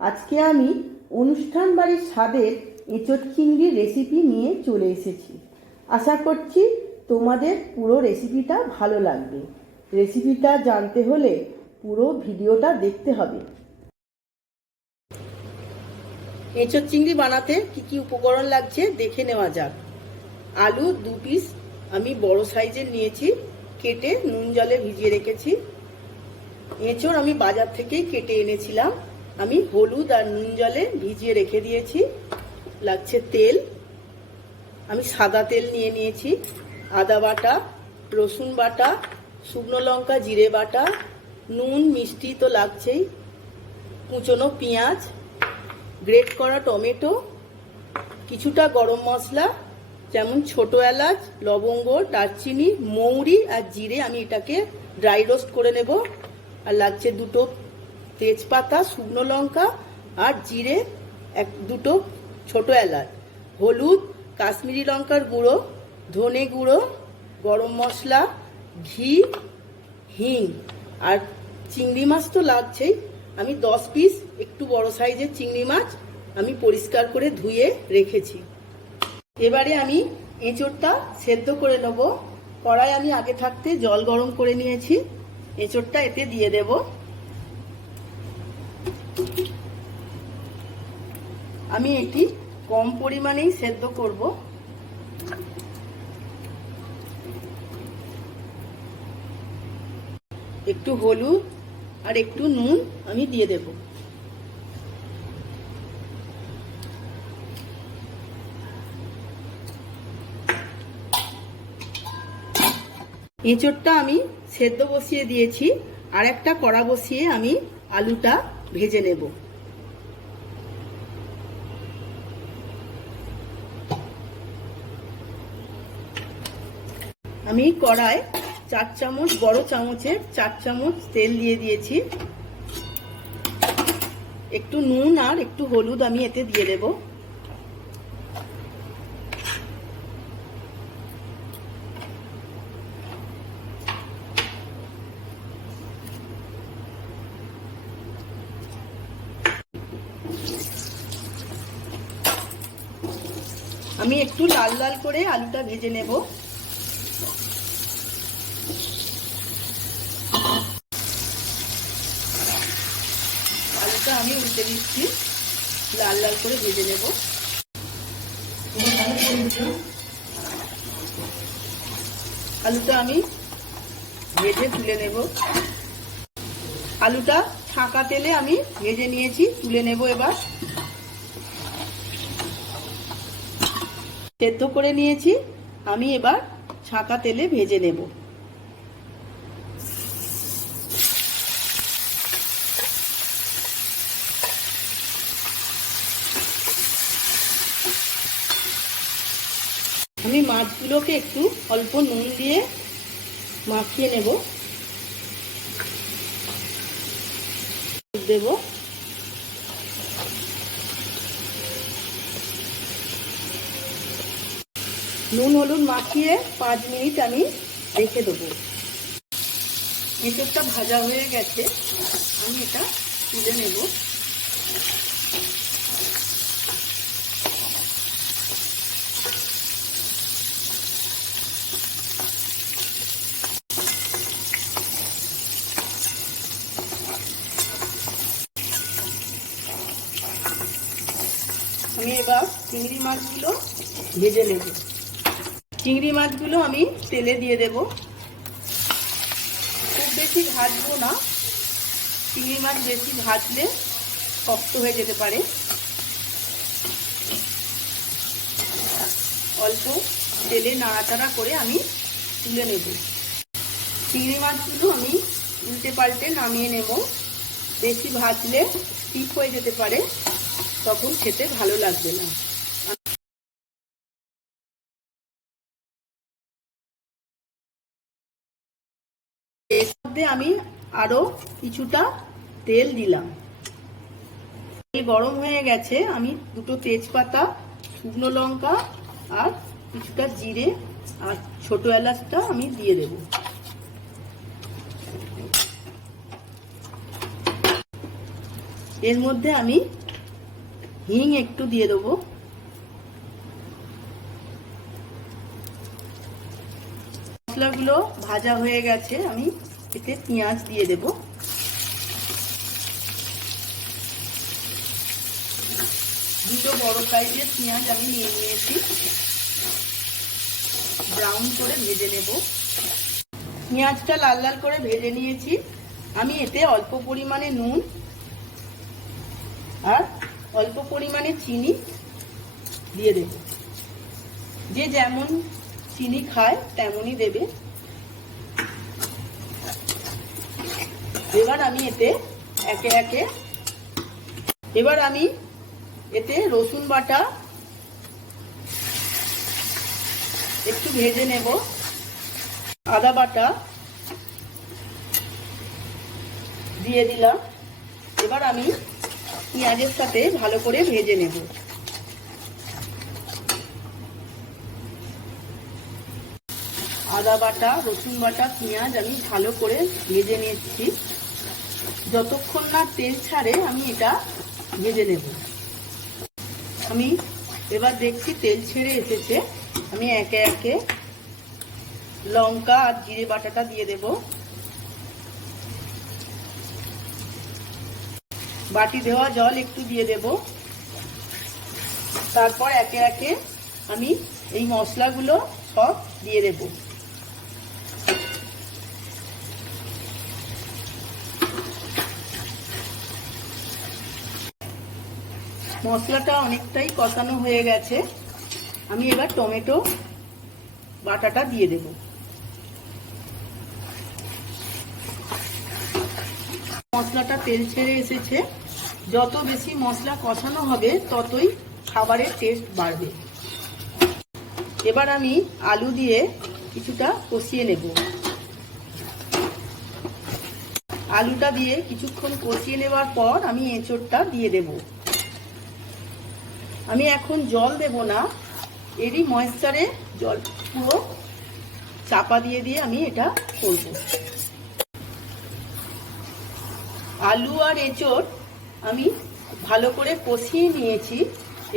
আজকে আমি অনুষ্ঠান বাড়ির স্বাদের এঁচোড় চিংড়ির রেসিপি নিয়ে চলে এসেছি। আশা করছি তোমাদের পুরো রেসিপিটা ভালো লাগবে। রেসিপিটা জানতে হলে পুরো ভিডিওটা দেখতে হবে। এঁচোড় চিংড়ি বানাতে কি কি উপকরণ লাগছে দেখে নেওয়া যাক। আলু 2 পিস আমি বড় সাইজের নিয়েছি, কেটে নুন জলে ভিজিয়ে রেখেছি। এঁচোড় আমি বাজার থেকেই কেটে এনেছিলাম, আমি হলুদ আর নুন জলে ভিজিয়ে রেখে দিয়েছি। লাগছে তেল, আমি সাদা তেল নিয়ে নিয়েছি। আদা বাটা, রসুন বাটা, শুকনো লঙ্কা জিরে বাটা, নুন মিষ্টি তো লাগছেই, কুচনো পেঁয়াজ, গ্রেট করা টমেটো, কিছুটা গরম মশলা যেমন ছোট এলাচ, লবঙ্গ, দারচিনি, মৌরি আর জিরে, আমি এটাকে ড্রাই রোস্ট করে নেব। আর লাগছে 2টো তেজপাতা, শুকনো লঙ্কা আর জিরে, 2টো ছোট এলাচ, হলুদ, কাশ্মীরি লঙ্কার গুঁড়ো, ধনে গুঁড়ো, গরম মশলা, ঘি, হিং আর চিংড়ি মাছ তো লাগছেই। আমি 10 পিস একটু বড় সাইজের চিংড়ি মাছ আমি পরিষ্কার করে ধুয়ে রেখেছি। এবারে আমি এঁচোড়টা সেদ্ধ করে নেব। কড়াই আমি আগে থাকতে জল গরম করে নিয়েছি, এঁচোড়টা এতে দিয়ে দেব। আমি এটি কম পরিমাণেই সেদ্ধ করব। একটু হলুদ আর একটু নুন আমি দিয়ে দেব। এঁচোড়টা আমি সেদ্ধ বসিয়ে দিয়েছি, আর একটা কড়া বসিয়ে আমি আলুটা ভেজে নেব। আমি কড়ায় 4 চামচ, বড় চামচে 4 চামচ তেল দিয়ে দিয়েছি। একটু নুন আর একটু হলুদ আমি এতে দিয়ে দেব। আমি একটু লাল লাল করে আলুটা ভেজে নেব। আলুটা আমি উল্টে দিচ্ছি, লাল লাল করে ভেজে নেব। আলুটা আমি ভেজে তুলে নেব। আলুটা ছাঁকা তেলে আমি ভেজে নিয়েছি, তুলে নেব। এবার সেদ্ধ করে নিয়েছি, আমি এবার ছাঁকা তেলে ভেজে নেব। আমি মাছগুলোকে একটু অল্প নুন দিয়ে মাখিয়ে নেব। দেব নুন হলুদ মাখিয়ে 5 মিনিট আমি রেখে দেবো। এঁচোড়টা ভাজা হয়ে গেছে, আমি এটা তুলে নেব। আমি এবার চিংড়ি মাছগুলো ভেজে নেব। চিংড়ি মাছগুলো আমি তেলে দিয়ে দেব। খুব বেশি ভাজবো না, চিংড়ি মাছ বেশি ভাজলে শক্ত হয়ে যেতে পারে। অল্প তেলে নাড়াচাড়া করে আমি তুলে নেব। চিংড়ি মাছগুলো আমি উল্টে পাল্টে নামিয়ে নেব। বেশি ভাজলে স্টিক হয়ে যেতে পারে, তখন খেতে ভালো লাগবে না। এর মধ্যে আমি আরো কিছুটা তেল দিলাম। তেল গরম হয়ে গেছে, আমি 2টো তেজপাতা, শুকনো লঙ্কা আর কিছুটা জিরে আর ছোট এলাচটা আমি দিয়ে দেব। এর মধ্যে আমি হিং একটু দিয়ে দেবো। মশলাগুলো ভাজা হয়ে গেছে, আমি এতে পেঁয়াজ দিয়ে দেব। দুটো বড় সাইজের পেঁয়াজ আমি নিয়ে নিয়েছি, ব্রাউন করে ভেজে নেব। পেঁয়াজটা লাল লাল করে ভেজে নিয়েছি। আমি এতে অল্প পরিমাণে নুন আর অল্প পরিমাণে চিনি দিয়ে দেব। যে যেমন চিনি খায় তেমনই দেবে। এবার আমি এতে রসুন বাটা একটু ভেজে নেব, আদা বাটা দিয়ে দিলাম। এবার আমি পেঁয়াজের সাথে ভালো করে ভেজে নেব। আদা বাটা, রসুন বাটা, পেঁয়াজ আমি ভালো করে ভেজে নিচ্ছি। যতক্ষণ না তেল ছাড়ে আমি এটা ভেজে নেব। আমি এবার দেখছি তেল ছেড়ে এসেছে। আমি একে একে লঙ্কা আর জিরে বাটাটা দিয়ে দেব। বাটি দেওয়া জল একটু দিয়ে দেব। তারপর একে একে আমি এই মশলাগুলো সব দিয়ে দেব। মশলাটা অনেকটাই কষানো হয়ে গেছে। আমি এবার টমেটো বাটাটা দিয়ে দেব। মশলাটা তেল ছেড়ে এসেছে। যত বেশি মশলা কষানো হবে ততই খাবারের টেস্ট বাড়বে। এবার আমি আলু দিয়ে কিছুটা কষিয়ে নেব। আলুটা দিয়ে কিছুক্ষণ কষিয়ে নেওয়ার পর আমি এঁচোড়টা দিয়ে দেব। আমি এখন জল দেব না, এরই ময়েশ্চারে জল পুরো চাপা দিয়ে দিয়ে আমি এটা করব। আলু আর এঁচোড় আমি ভালো করে কষিয়ে নিয়েছি।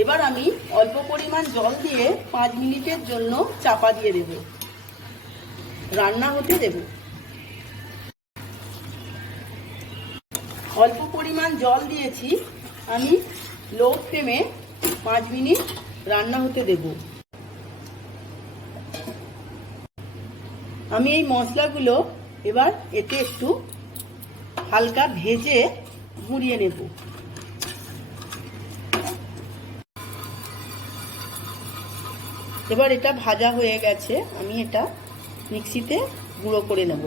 এবার আমি অল্প পরিমাণ জল দিয়ে 5 মিনিটের জন্য চাপা দিয়ে দেব, রান্না হতে দেব। অল্প পরিমাণ জল দিয়েছি, আমি লো ফ্লেমে 5 মিনিট রান্না হতে দেব। আমি এই মশলাগুলো এবার এতে একটু হালকা ভেজে গুঁড়িয়ে নেব। এবার এটা ভাজা হয়ে গেছে, আমি এটা মিক্সিতে গুঁড়ো করে নেব।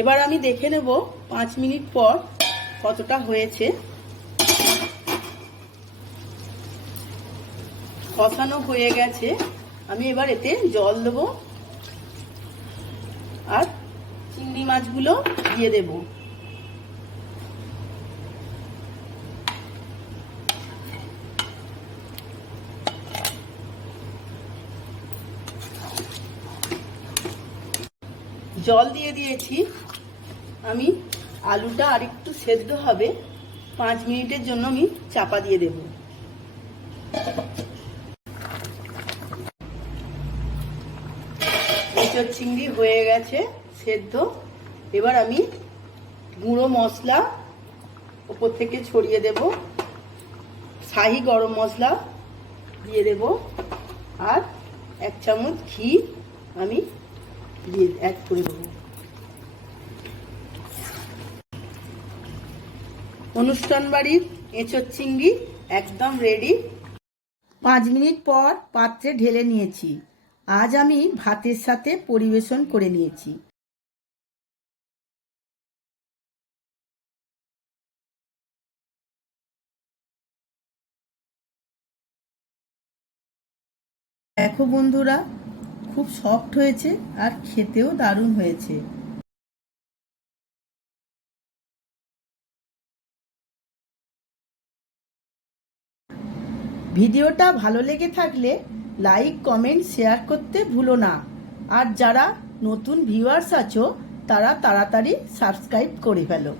এবার আমি দেখে নেব 5 মিনিট পর কতটা হয়েছে। কষানো হয়ে গেছে। আমি এবার এতে জল দেব আর চিংড়ি মাছগুলো দিয়ে দেব। জল দিয়ে দিয়েছি। আমি আলুটা আরেকটু সেদ্ধ হবে, 5 মিনিটের জন্য আমি চাপা দিয়ে দেব। এঁচোড় চিংড়ি হয়ে গেছে সেদ্ধ। এবার আমি গুঁড়ো মশলা উপর থেকে ছড়িয়ে দেব, শাহি গরম মশলা দিয়ে দেব আর 1 চামচ ঘি আমি দিয়ে অ্যাড করে দেব। অনুষ্ঠান বাড়ির এঁচোড় চিংড়ি একদম রেডি। 5 মিনিট পর পাত্রে ঢেলে নিয়েছি। আজ আমি ভাতের সাথে পরিবেশন করে নিয়েছি। দেখো বন্ধুরা, খুব সফট হয়েছে আর খেতেও দারুণ হয়েছে। ভিডিওটা ভালো লেগে থাকলে লাইক, কমেন্ট, শেয়ার করতে ভুলো না। আর যারা নতুন ভিউয়ার্স আছো তারা তাড়াতাড়ি সাবস্ক্রাইব করে ফেলো।